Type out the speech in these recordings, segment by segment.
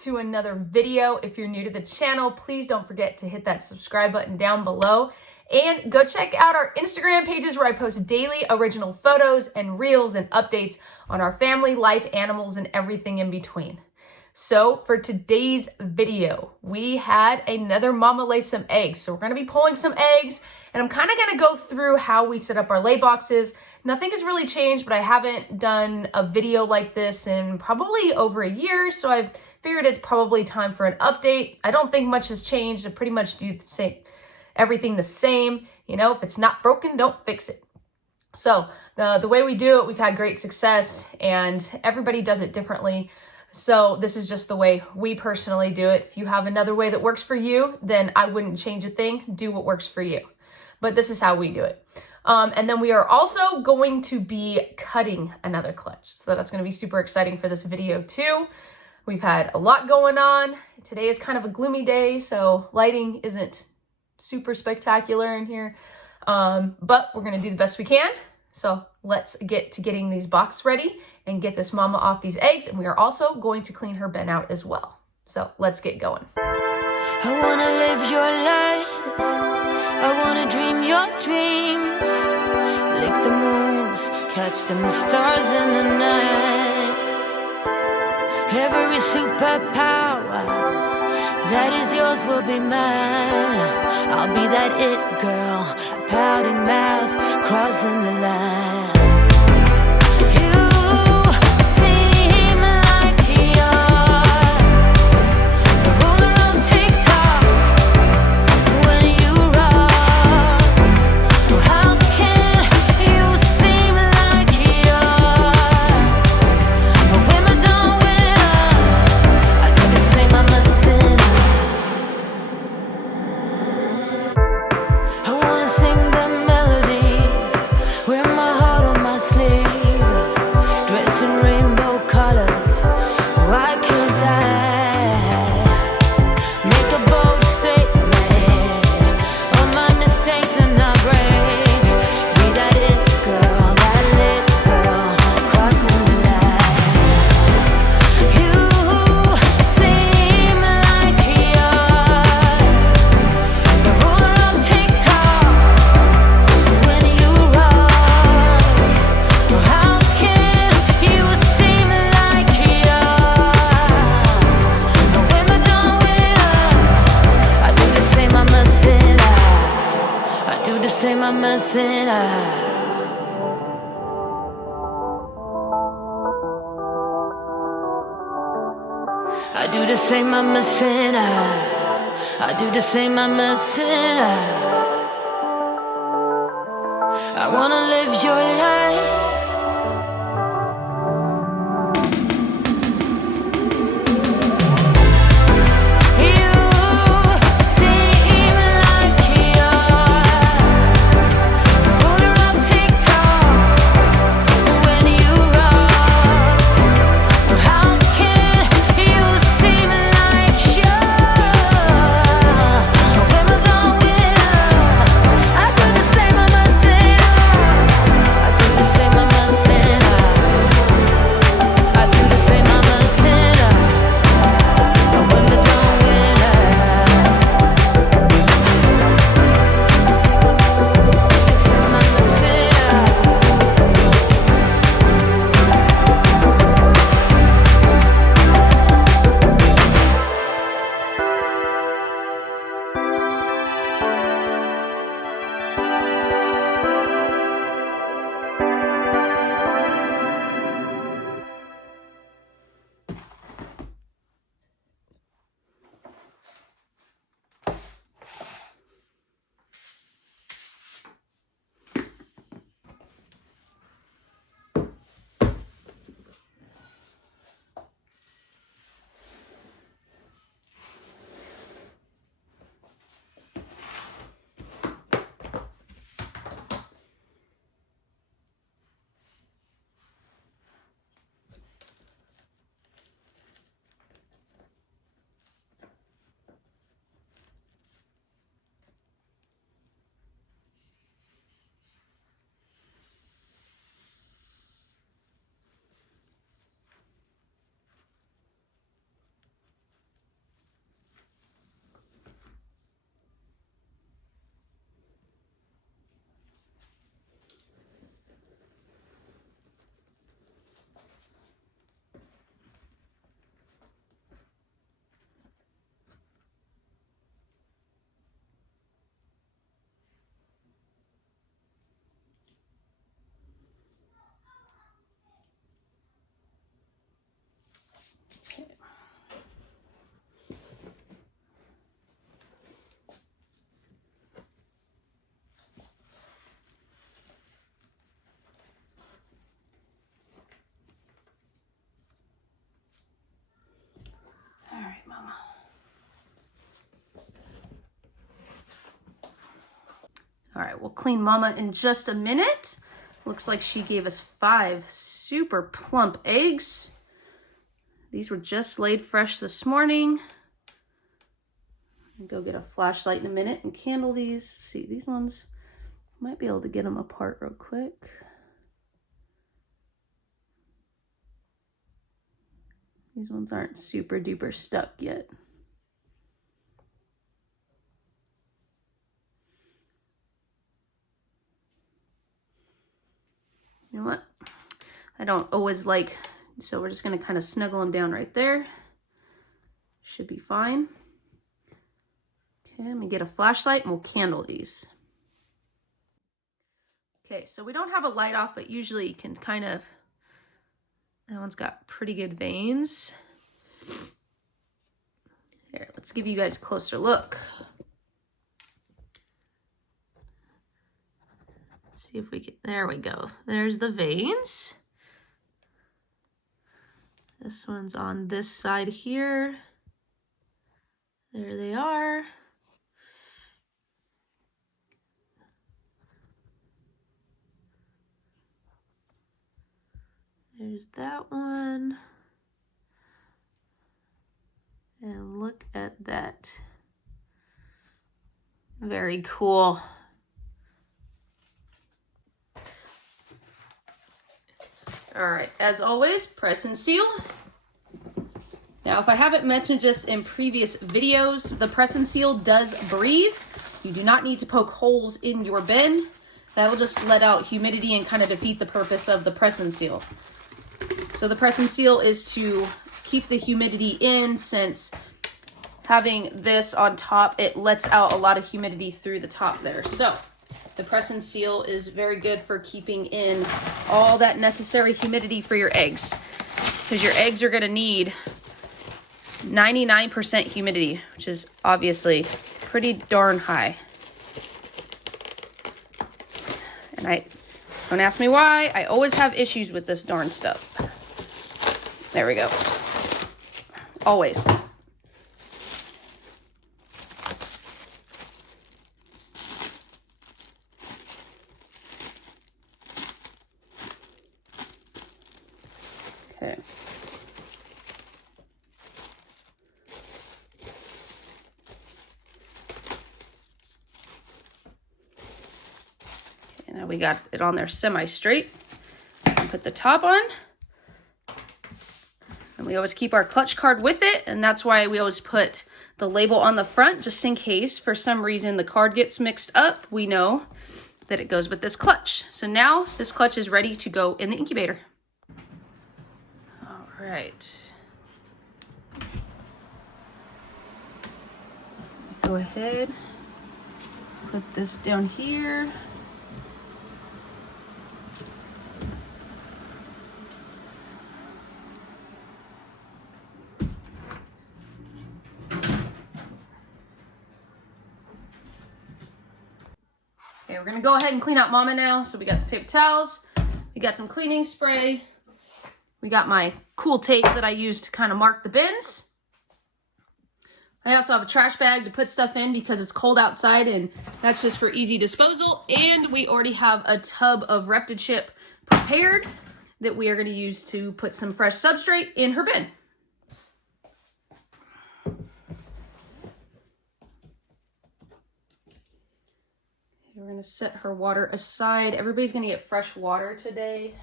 to another video. If you're new to the channel, please don't forget to hit that subscribe button down below. And go check out our Instagram pages where I post daily original photos and reels and updates on our family, life, animals, and everything in between. So for today's video, we had another mama lay some eggs. So we're gonna be pulling some eggs, and I'm kind of gonna go through how we set up our lay boxes. Nothing has really changed, but I haven't done a video like this in probably over a year, so I figured it's probably time for an update. I don't think much has changed. I pretty much do everything the same. You know, if it's not broken, don't fix it. So the way we do it, we've had great success, and everybody does it differently. So this is just the way we personally do it. If you have another way that works for you, then I wouldn't change a thing. Do what works for you. But this is how we do it. And then we are also going to be cutting another clutch. So that's going to be super exciting for this video too. We've had a lot going on. Today is kind of a gloomy day, so lighting isn't super spectacular in here. But we're going to do the best we can. So let's get to getting these boxes ready and get this mama off these eggs. And we are also going to clean her bin out as well. So let's get going. I want to live your life. I want to dream your dreams. Lick the moons, catch them stars in the night. Every superpower that is yours will be mine. I'll be that it girl, pouting mouth, crossing the line. I do the same, I'm a sinner. I do the same, I'm a sinner. I wanna live your life. Same All right, we'll clean Mama in just a minute. Looks like she gave us 5 super plump eggs. These were just laid fresh this morning. I'll go get a flashlight in a minute and candle these. See, these ones, might be able to get them apart real quick. These ones aren't super duper stuck yet. You know what? I don't always like, so we're just gonna kind of snuggle them down right there. Should be fine. Okay, let me get a flashlight and we'll candle these. Okay, so we don't have a light off, but usually you can kind of, that one's got pretty good veins. Here, let's give you guys a closer look. See if we can, there we go. There's the veins. This one's on this side here. There they are. There's that one. And look at that. Very cool. All right, as always, press and seal. Now, if I haven't mentioned this in previous videos, the press and seal does breathe. You do not need to poke holes in your bin. That will just let out humidity and kind of defeat the purpose of the press and seal. So the press and seal is to keep the humidity in, since having this on top, it lets out a lot of humidity through the top there. So the press and seal is very good for keeping in all that necessary humidity for your eggs, because your eggs are going to need 99% humidity, which is obviously pretty darn high. And don't ask me why, I always have issues with this darn stuff. There we go. Always. Okay. Okay, now we got it on there semi-straight. Put the top on. And we always keep our clutch card with it, and that's why we always put the label on the front, just in case for some reason the card gets mixed up, we know that it goes with this clutch. So now this clutch is ready to go in the incubator. All right. Go ahead, put this down here. Okay, we're gonna go ahead and clean out Mama now. So we got some paper towels, we got some cleaning spray, we got my cool tape that I use to kind of mark the bins. I also have a trash bag to put stuff in because it's cold outside, and that's just for easy disposal. And we already have a tub of Reptile chip prepared that we are gonna use to put some fresh substrate in her bin. We're gonna set her water aside. Everybody's gonna get fresh water today.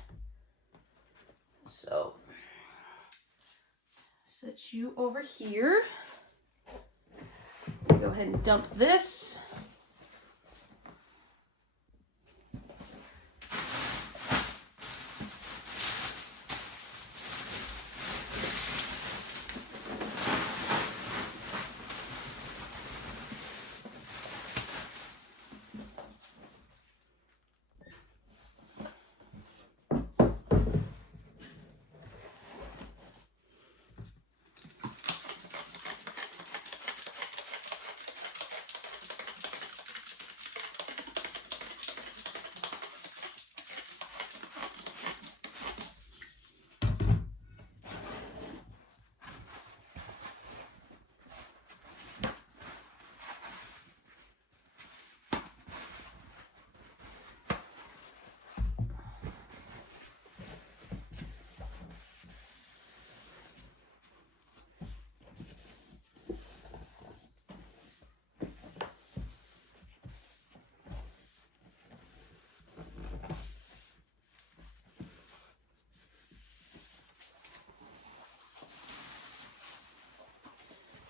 So, set you over here. Go ahead and dump this.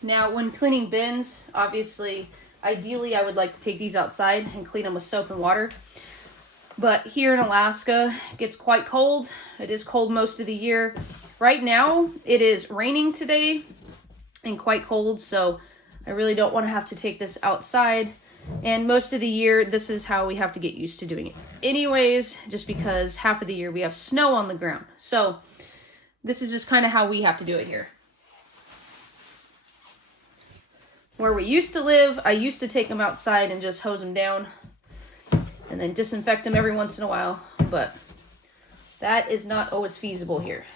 Now, when cleaning bins, obviously, ideally, I would like to take these outside and clean them with soap and water. But here in Alaska, it gets quite cold. It is cold most of the year. Right now, it is raining today and quite cold, so I really don't want to have to take this outside. And most of the year, this is how we have to get used to doing it. Anyways, just because half of the year we have snow on the ground. So this is just kind of how we have to do it here. Where we used to live, I used to take them outside and just hose them down and then disinfect them every once in a while, but that is not always feasible here.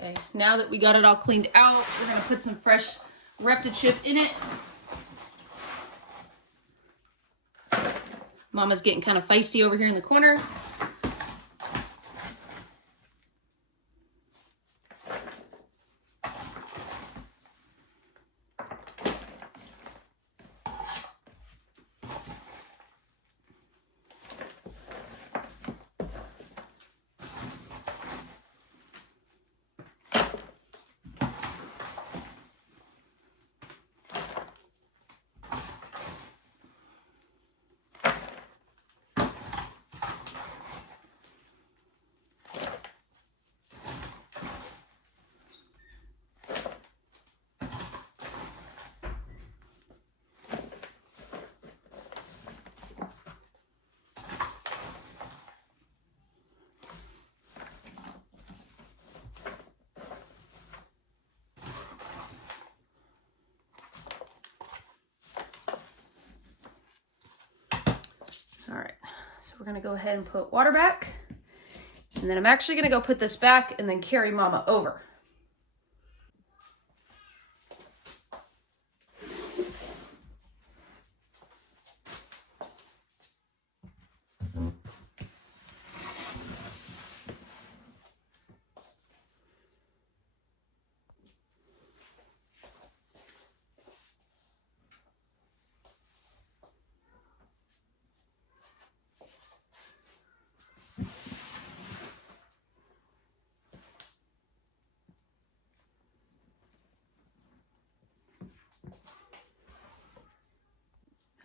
Okay, now that we got it all cleaned out, we're gonna put some fresh Reptile in it. Mama's getting kind of feisty over here in the corner. All right, so we're gonna go ahead and put water back, and then I'm actually gonna go put this back and then carry Mama over.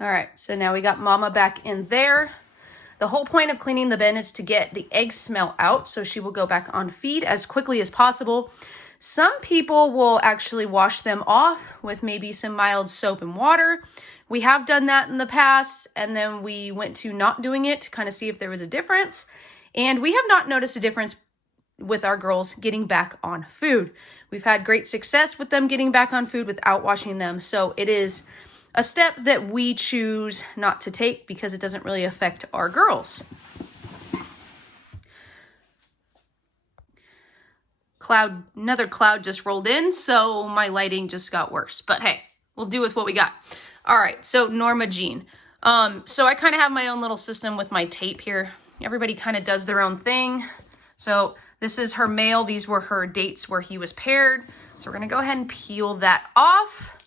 All right, so now we got Mama back in there. The whole point of cleaning the bin is to get the egg smell out, so she will go back on feed as quickly as possible. Some people will actually wash them off with maybe some mild soap and water. We have done that in the past, and then we went to not doing it to kind of see if there was a difference. And we have not noticed a difference with our girls getting back on food. We've had great success with them getting back on food without washing them, so it is a step that we choose not to take because it doesn't really affect our girls. Another cloud just rolled in, so my lighting just got worse. But hey, we'll do with what we got. All right, so Norma Jean. So I kind of have my own little system with my tape here. Everybody kind of does their own thing. So this is her male. These were her dates where he was paired. So we're gonna go ahead and peel that off.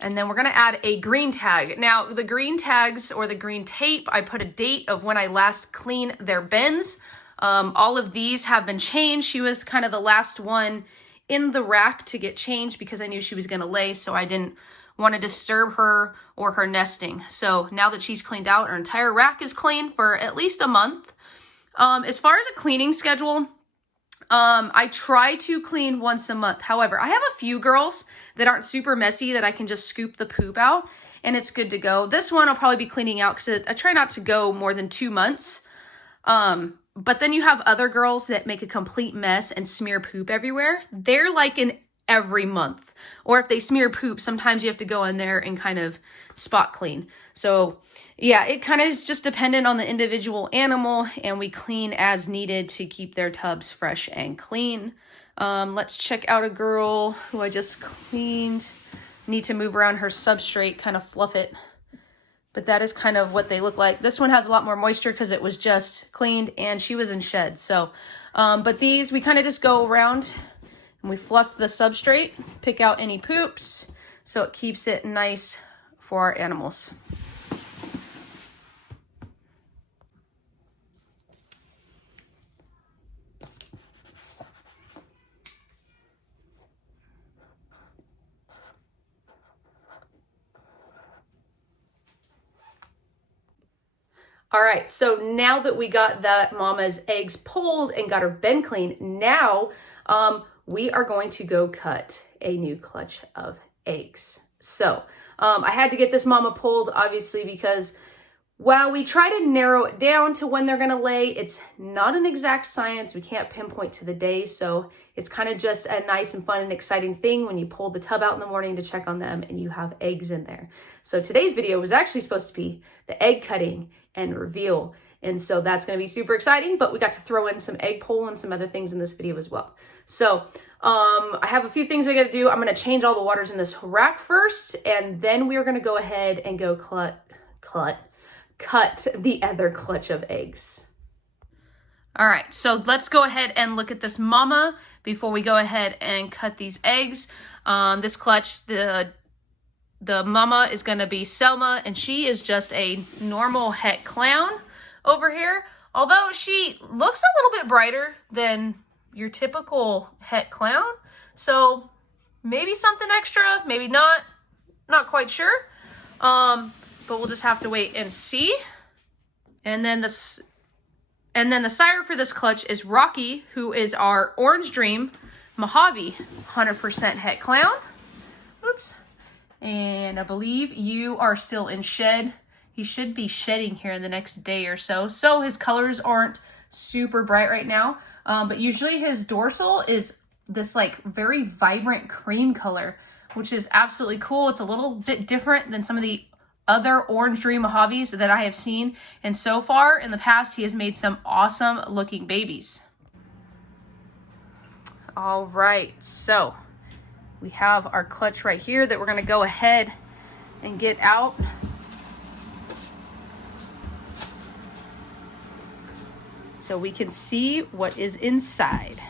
And then we're gonna add a green tag. Now, the green tags or the green tape, I put a date of when I last cleaned their bins. All of these have been changed. She was kind of the last one in the rack to get changed because I knew she was gonna lay, so I didn't want to disturb her or her nesting. So now that she's cleaned out, her entire rack is clean for at least a month. As far as a cleaning schedule, I try to clean once a month. However, I have a few girls that aren't super messy that I can just scoop the poop out and it's good to go. This one I'll probably be cleaning out because I try not to go more than 2 months. But then you have other girls that make a complete mess and smear poop everywhere. They're like in every month. Or if they smear poop, sometimes you have to go in there and kind of spot clean. So yeah, it kind of is just dependent on the individual animal, and we clean as needed to keep their tubs fresh and clean. Let's check out a girl who I just cleaned. Need to move around her substrate, kind of fluff it. But that is kind of what they look like. This one has a lot more moisture because it was just cleaned and she was in shed. So, but these, we kind of just go around. And we fluff the substrate, pick out any poops, so it keeps it nice for our animals. All right, so now that we got that mama's eggs pulled and got her bin clean, now we are going to go cut a new clutch of eggs. So I had to get this mama pulled, obviously, because while we try to narrow it down to when they're gonna lay, it's not an exact science. We can't pinpoint to the day, so it's kind of just a nice and fun and exciting thing when you pull the tub out in the morning to check on them and you have eggs in there. So today's video was actually supposed to be the egg cutting and reveal, and so that's going to be super exciting, but we got to throw in some egg pull and some other things in this video as well. So I have a few things I got to do. I'm going to change all the waters in this rack first, and then we're going to go ahead and go cut the other clutch of eggs. All right, so let's go ahead and look at this mama before we go ahead and cut these eggs. This clutch, the mama is going to be Selma, and she is just a normal het clown over here. Although she looks a little bit brighter than your typical het clown. So maybe something extra, maybe not quite sure. But we'll just have to wait and see. And then the sire for this clutch is Rocky, who is our Orange Dream Mojave 100% het clown. Oops. And I believe you are still in shed. He should be shedding here in the next day or so. So his colors aren't super bright right now. But usually his dorsal is this like very vibrant cream color, which is absolutely cool. It's a little bit different than some of the other Orange Dream Mojaves that I have seen. And so far in the past, he has made some awesome looking babies. All right, so we have our clutch right here that we're going to go ahead and get out. So we can see what is inside.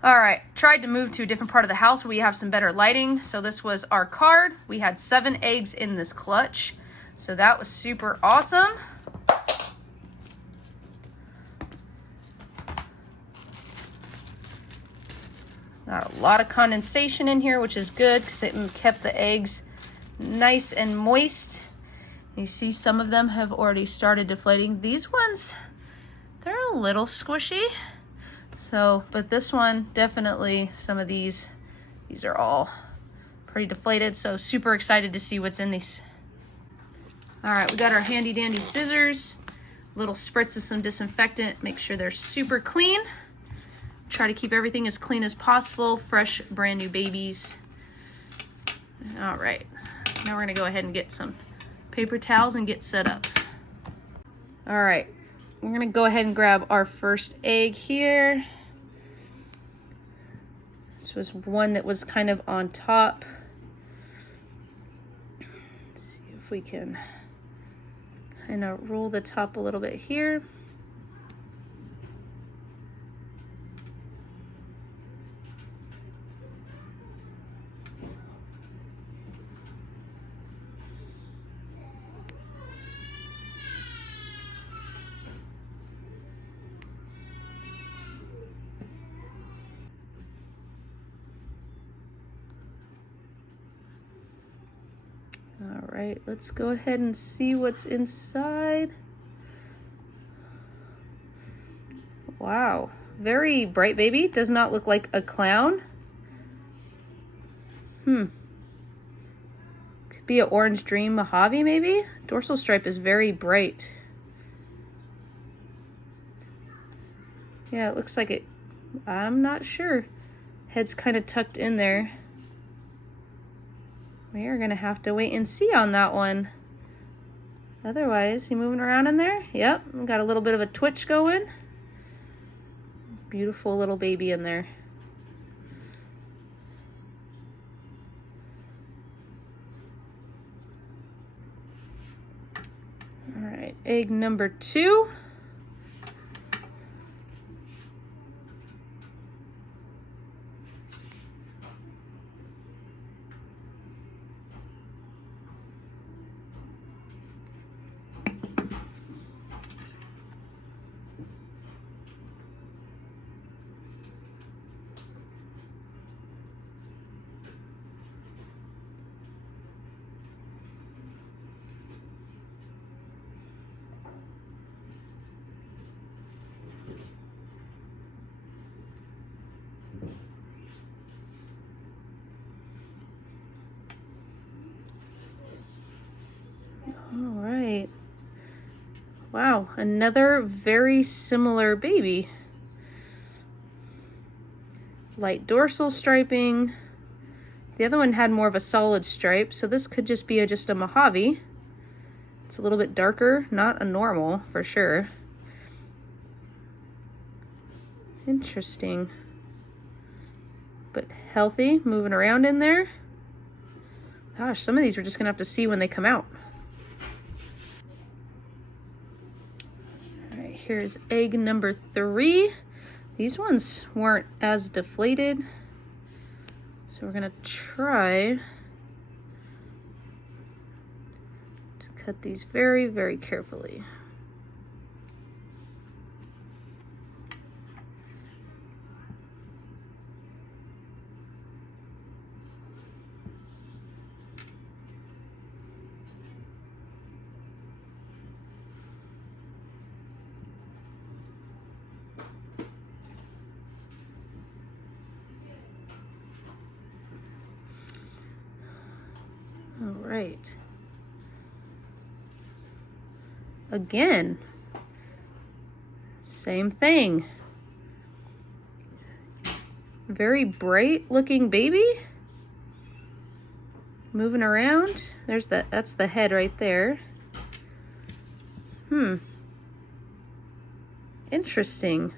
All right, tried to move to a different part of the house where we have some better lighting. So this was our card. We had 7 eggs in this clutch. So that was super awesome. Got a lot of condensation in here, which is good because it kept the eggs nice and moist. You see some of them have already started deflating. These ones, they're a little squishy. So, but this one, definitely some of these are all pretty deflated. So super excited to see what's in these. All right, we got our handy dandy scissors, little spritz of some disinfectant, make sure they're super clean. Try to keep everything as clean as possible. Fresh, brand new babies. All right, so now we're gonna go ahead and get some paper towels and get set up. All right, we're gonna go ahead and grab our first egg here. This was one that was kind of on top. Let's see if we can kind of roll the top a little bit here. All right, let's go ahead and see what's inside. Wow, very bright baby. Does not look like a clown. Could be an Orange Dream Mojave maybe. Dorsal stripe is very bright. Yeah, it looks like it. I'm not sure. Head's kind of tucked in there. We are gonna have to wait and see on that one. Otherwise, he moving around in there? Yep, got a little bit of a twitch going. Beautiful little baby in there. All right, egg number 2. All right. Wow, another very similar baby. Light dorsal striping. The other one had more of a solid stripe, so this could just be just a Mojave. It's a little bit darker, not a normal for sure. Interesting. But healthy, moving around in there. Gosh, some of these we're just gonna have to see when they come out. All right, here's egg number 3. These ones weren't as deflated, so we're gonna try to cut these very, very carefully. All right. Again, same thing. Very bright looking baby. Moving around. That's the head right there. Interesting.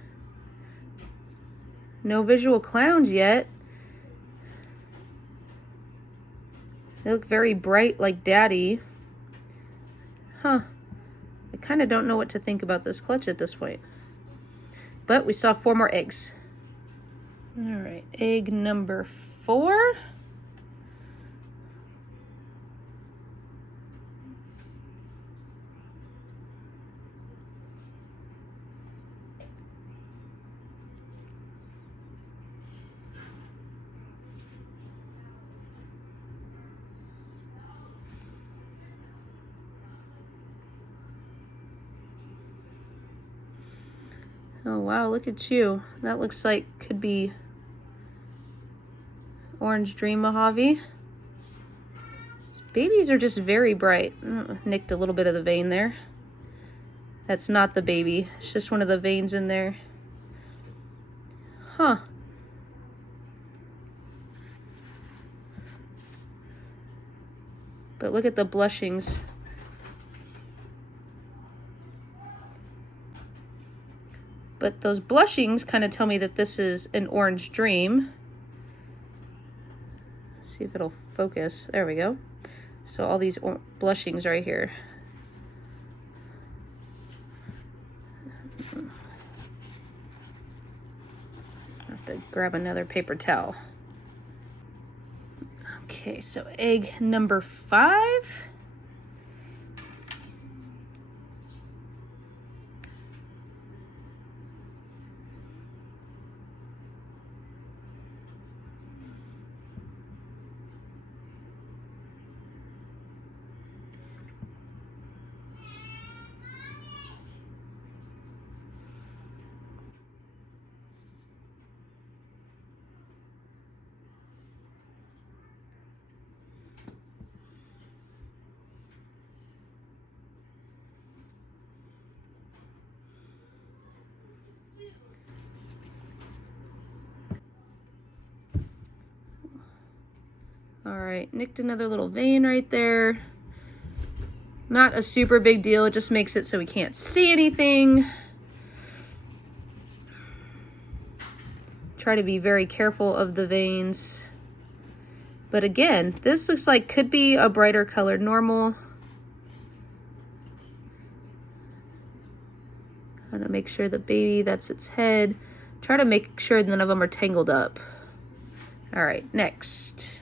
No visual clowns yet. They look very bright like daddy. Huh. I kind of don't know what to think about this clutch at this point. But we saw 4 more eggs. All right, egg number 4. Oh wow, look at you. That looks like could be Orange Dream Mojave. These babies are just very bright. Nicked a little bit of the vein there. That's not the baby. It's just one of the veins in there. Huh. But look at the blushings. But those blushings kind of tell me that this is an Orange Dream. Let's see if it'll focus. There we go. So all these blushings right here. I have to grab another paper towel. Okay, so egg number 5. All right, nicked another little vein right there. Not a super big deal, it just makes it so we can't see anything. Try to be very careful of the veins. But again, this looks like could be a brighter colored normal. Kind of make sure the baby, that's its head. Try to make sure none of them are tangled up. All right, next.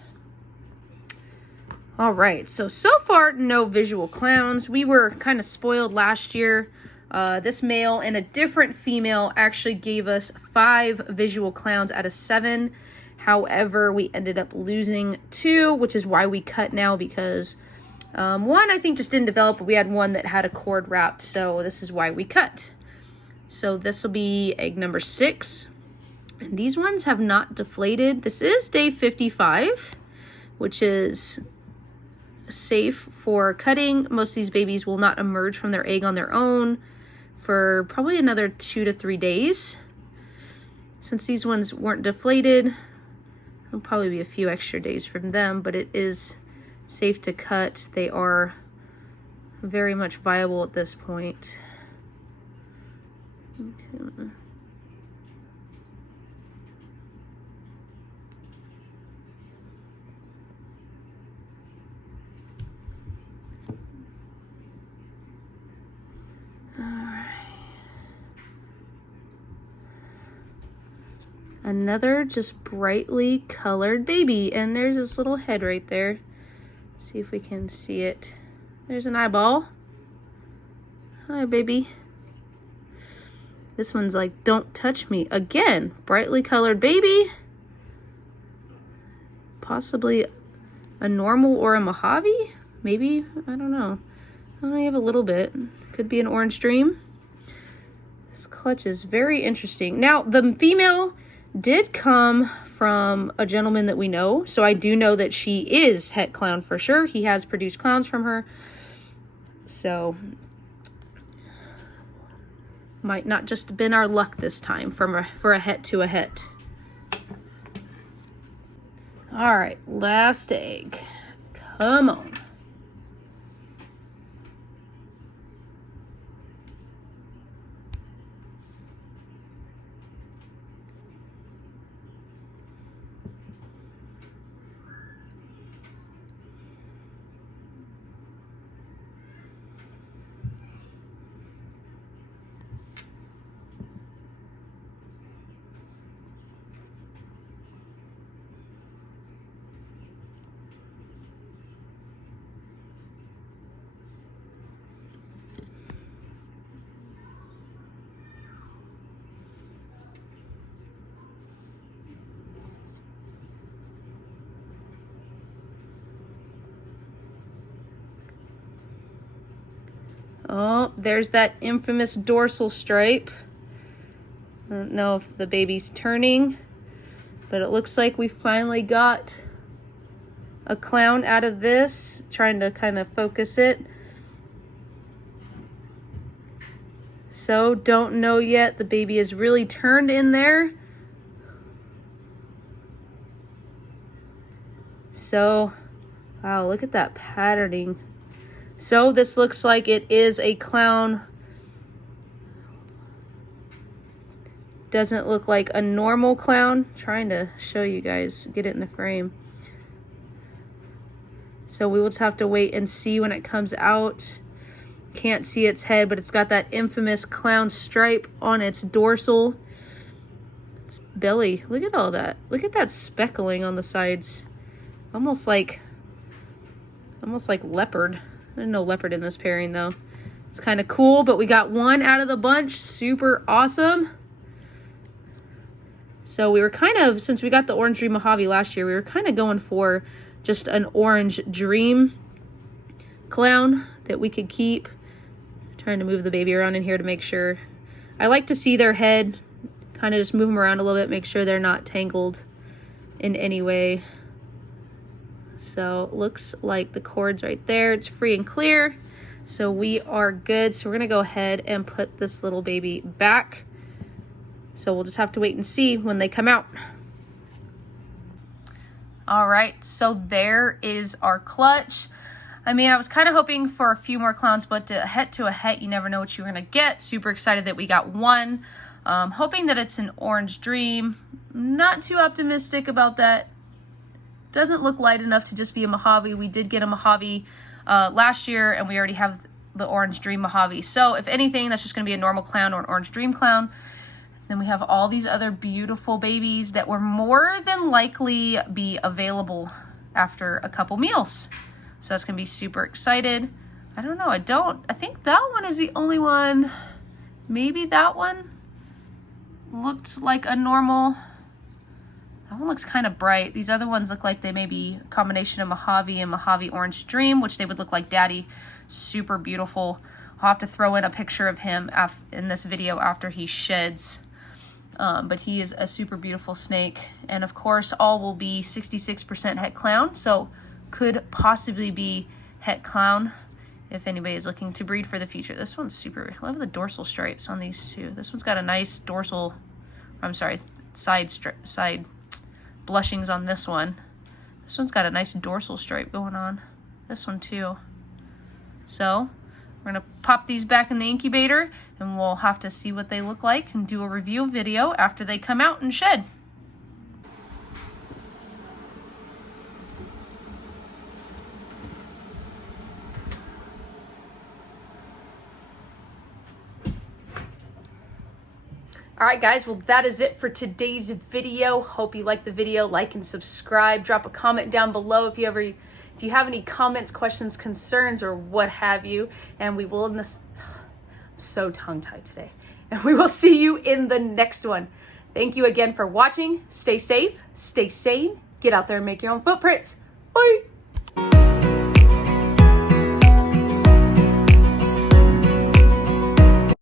All right, so far, no visual clowns. We were kind of spoiled last year. This male and a different female actually gave us 5 visual clowns out of 7. However, we ended up losing 2, which is why we cut now, because one I think just didn't develop, but we had one that had a cord wrapped, so this is why we cut. So this will be egg number 6. And these ones have not deflated. This is day 55, which is safe for cutting. Most of these babies will not emerge from their egg on their own for probably another 2 to 3 days. Since these ones weren't deflated, it'll probably be a few extra days from them, but it is safe to cut. They are very much viable at this point. Okay. Another just brightly colored baby, and there's this little head right there. Let's see if we can see it. There's an eyeball. Hi, baby. This one's like, don't touch me. Again, brightly colored baby. Possibly a normal or a Mojave? Maybe, I don't know. I only have a little bit. Could be an orange dream. This clutch is very interesting. Now, the female did come from a gentleman that we know, so I do know that she is het clown for sure. He has produced clowns from her, so might not just have been our luck this time for a het to a het. All right, last egg. Come on. Oh, there's that infamous dorsal stripe. I don't know if the baby's turning, but it looks like we finally got a clown out of this. Trying to kind of focus it. So, don't know yet. The baby is really turned in there. So, wow, look at that patterning. So this looks like it is a clown. Doesn't look like a normal clown. Trying to show you guys, get it in the frame. So we will just have to wait and see when it comes out. Can't see its head, but it's got that infamous clown stripe on its dorsal. Its belly, look at all that. Look at that speckling on the sides. Almost like leopard. There's no leopard in this pairing though. It's kind of cool, but we got one out of the bunch. Super awesome. So we were kind of, since we got the Orange Dream Mojave last year, we were kind of going for just an Orange Dream clown that we could keep. Trying to move the baby around in here to make sure. I like to see their head, kind of just move them around a little bit, make sure they're not tangled in any way. So looks like the cord's right there. It's free and clear. So we are good. So we're gonna go ahead and put this little baby back. So we'll just have to wait and see when they come out. All right, so there is our clutch. I mean, I was kind of hoping for a few more clowns, but a het, you never know what you're gonna get. Super excited that we got one. Hoping that it's an Orange Dream. Not too optimistic about that. Doesn't look light enough to just be a Mojave. We did get a Mojave last year, and we already have the Orange Dream Mojave. So if anything, that's just going to be a normal clown or an Orange Dream clown. Then we have all these other beautiful babies that will more than likely be available after a couple meals. So that's going to be super excited. I don't know. I think that one is the only one. Maybe that one looked like a normal. That one looks kind of bright. These other ones look like they may be a combination of Mojave and Mojave Orange Dream, which they would look like Daddy. Super beautiful. I'll have to throw in a picture of him in this video after he sheds. But he is a super beautiful snake. And of course, all will be 66% het clown. So could possibly be het clown if anybody is looking to breed for the future. This one's super, I love the dorsal stripes on these two. This one's got a nice dorsal, I'm sorry, side blushings on this one. This one's got a nice dorsal stripe going on. This one too. So we're gonna pop these back in the incubator and we'll have to see what they look like and do a review video after they come out and shed. All right, guys, well, that is it for today's video. Hope you liked the video. Like and subscribe. Drop a comment down below if you have any comments, questions, concerns, or what have you. And we will, I'm so tongue-tied today. And we will see you in the next one. Thank you again for watching. Stay safe, stay sane, get out there and make your own footprints. Bye.